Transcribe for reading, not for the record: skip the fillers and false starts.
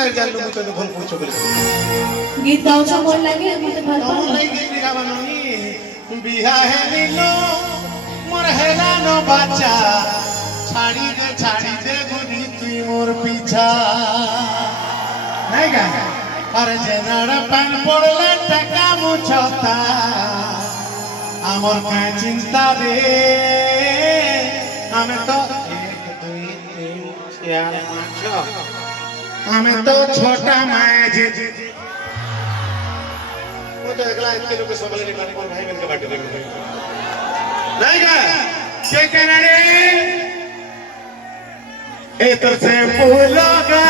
मैं जान लूँ तो भूल पूछो बोले गीत गाओ छ बोल लागे मते भल तुम नहीं गीत गावा ननी बिहा है नीलो मोर हेला नो बाचा छाड़ी दे गुनी तुई मोर पीछा नहीं गा अरे जेनाड़ा पान पड़ले टका मुछता आमर का चिंता रे हमें तो 1 2 3 4 5 हमें तो छोटा माया जी वो तो अगला इतने लोग संभालने के बाद भाई बहन के बाटे देंगे नहीं का क्या कहना रे ए तो से बोलोगा